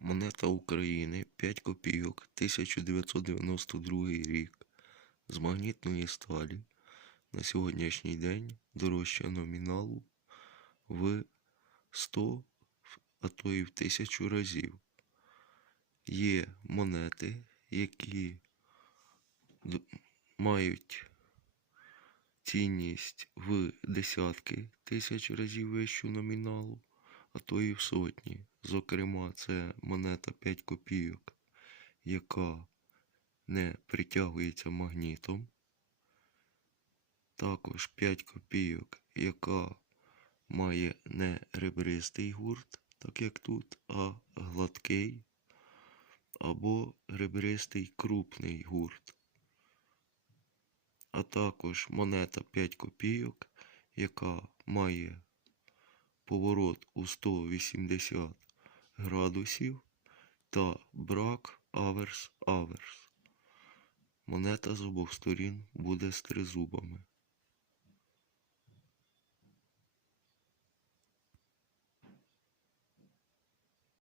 Монета України 5 копійок 1992 рік. З магнітної сталі. На сьогоднішній день дорожче номіналу в 100, а то і в 1000 разів. Є монети, які мають цінність в десятки тисяч разів вищу номіналу, а то і в сотні. Зокрема, це монета 5 копійок, яка не притягується магнітом. Також 5 копійок, яка має не ребристий гурт, так як тут, а гладкий або ребристий крупний гурт. А також монета 5 копійок, яка має поворот у 180 градусів та брак аверс-аверс. Монета з обох сторін буде з тризубами.